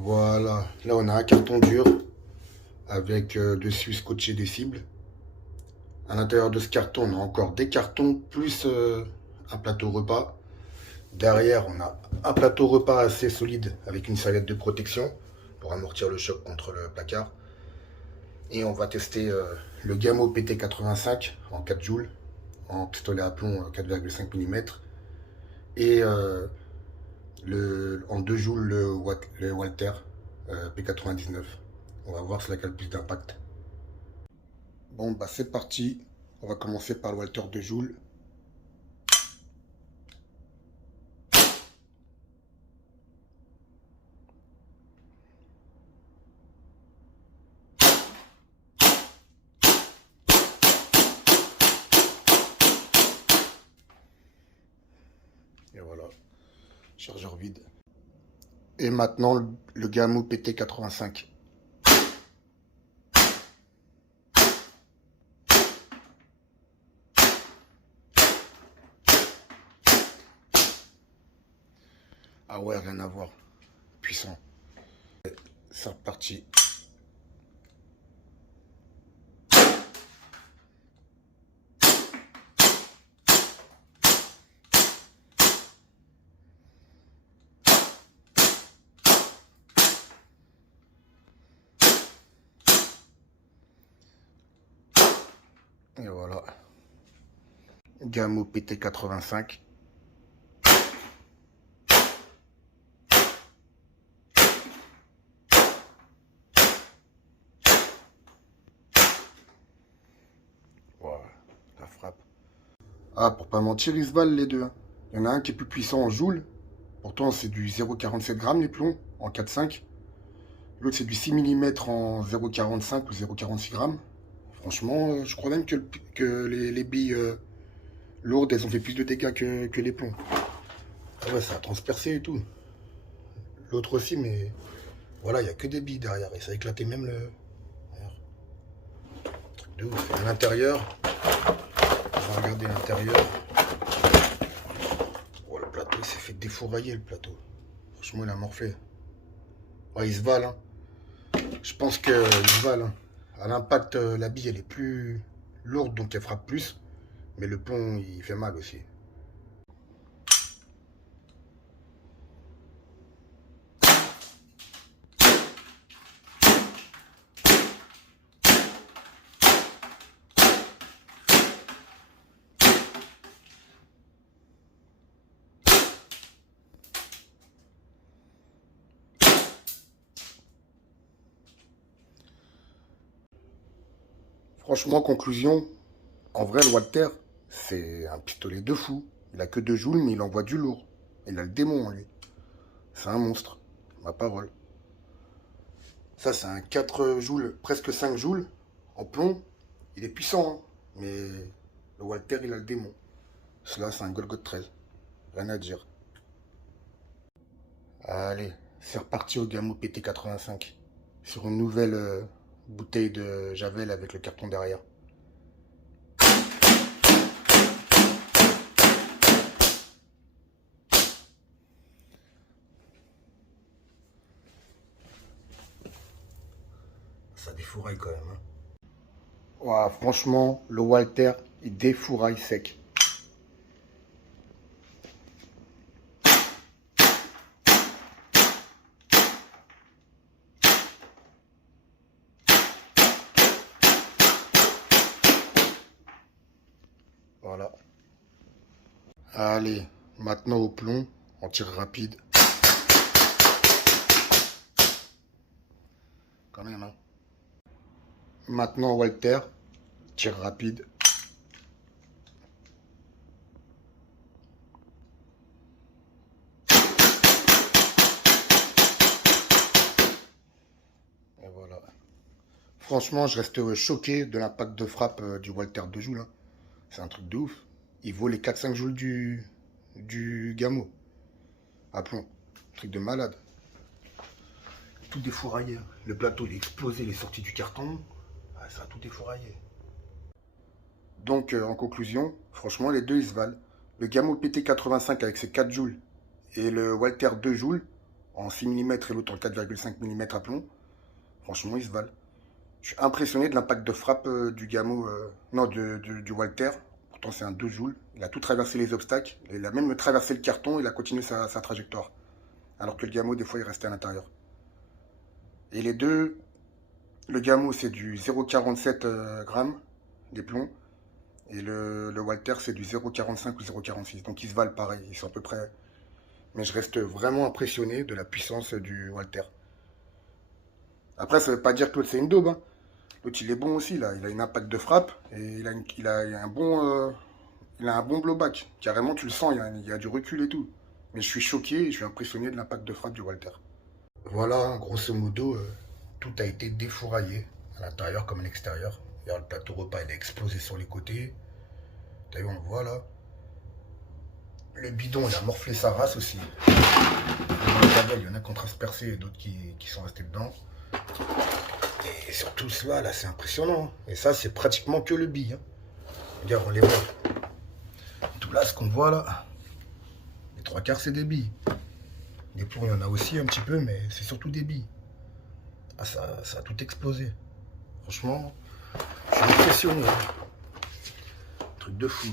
Voilà, là on a un carton dur avec dessus scotché des cibles. À l'intérieur de ce carton, on a encore des cartons plus un plateau repas. Derrière, on a un plateau repas assez solide avec une serviette de protection pour amortir le choc contre le placard. Et on va tester le Gamo PT85 en 4 joules, en pistolet à plomb 4,5 mm. Et en 2 joules le Walther P99. On va voir c'est laquelle plus d'impact. Bon bah c'est parti. On va commencer par le Walther 2 joules. Et voilà, chargeur vide. Et maintenant le Gamo PT85. Ah ouais, rien à voir. Puissant. C'est reparti. Et voilà. Gamo PT85. Voilà, la frappe. Ah, pour pas mentir, ils se valent les deux. Il y en a un qui est plus puissant en joules. Pourtant, c'est du 0,47 grammes les plombs en 4,5. L'autre, c'est du 6 mm en 0,45 ou 0,46 grammes. Franchement, je crois même que les billes lourdes, elles ont fait plus de dégâts que les plombs. Ah ouais, ça a transpercé et tout. L'autre aussi, mais voilà, il n'y a que des billes derrière. Et ça a éclaté même le... Truc de ouf. Et à l'intérieur, on va regarder l'intérieur. Oh, le plateau, il s'est fait défourailler, le plateau. Franchement, il a morflé. Ouais, il se valent, hein. Je pense qu'il se valent, hein. À l'impact, la bille, elle est plus lourde, donc elle frappe plus. Mais le plomb, il fait mal aussi. Franchement, conclusion, en vrai, le Walther, c'est un pistolet de fou. Il a que 2 joules, mais il envoie du lourd. Il a le démon en lui. C'est un monstre, ma parole. Ça, c'est un 4 joules, presque 5 joules, en plomb. Il est puissant, hein, mais le Walther, il a le démon. Cela, c'est un Golgot 13. Rien à dire. Allez, c'est reparti au Gamo PT85. Sur une nouvelle bouteille de Javel avec le carton derrière. Ça défouraille quand même, hein. Ouah, franchement, le Walther, il défouraille sec. Voilà. Allez, maintenant au plomb, en tir rapide. Quand même, hein. Maintenant Walther, tir rapide. Et voilà. Franchement, je reste choqué de l'impact de frappe du Walther 2 joules, hein. C'est un truc de ouf. Il vaut les 4-5 joules du Gamo. À plomb. Truc de malade. Tout défouraillé, hein. Le plateau, il est explosé, il est sorti du carton. Ah, ça a tout défouraillé. Donc, en conclusion, franchement, les deux, ils se valent. Le Gamo PT85 avec ses 4 joules et le Walther 2 joules, en 6 mm et l'autre en 4,5 mm à plomb. Franchement, ils se valent. Je suis impressionné de l'impact de frappe du Gamo, non, du Walther. Pourtant, c'est un 2 joules. Il a tout traversé les obstacles. Il a même traversé le carton. Il a continué sa trajectoire. Alors que le Gamo, des fois, il restait à l'intérieur. Et les deux, le Gamo, c'est du 0,47 grammes, des plombs. Et le Walther, c'est du 0,45 ou 0,46. Donc, ils se valent pareil. Ils sont à peu près... Mais je reste vraiment impressionné de la puissance du Walther. Après, ça veut pas dire que l'autre, c'est une daube, hein. L'autre, il est bon aussi, là. Il a une impact de frappe et il a un bon blowback. Carrément, tu le sens, il y a du recul et tout. Mais je suis choqué et je suis impressionné de l'impact de frappe du Walther. Voilà, grosso modo, tout a été défouraillé, à l'intérieur comme à l'extérieur. Regarde, le plateau repas, il a explosé sur les côtés. T'as vu, on le voit là. Le bidon, il a morflé sa race aussi. Il y en a qui ont transpercé et d'autres qui sont restés dedans. Et surtout cela, là, c'est impressionnant. Et ça, c'est pratiquement que le billes. Hein. Regarde, on les voit. Tout là, ce qu'on voit là, les 3/4, c'est des billes. Des plombs, il y en a aussi un petit peu, mais c'est surtout des billes. Ah, ça a tout explosé. Franchement, je suis impressionné. Truc de fou.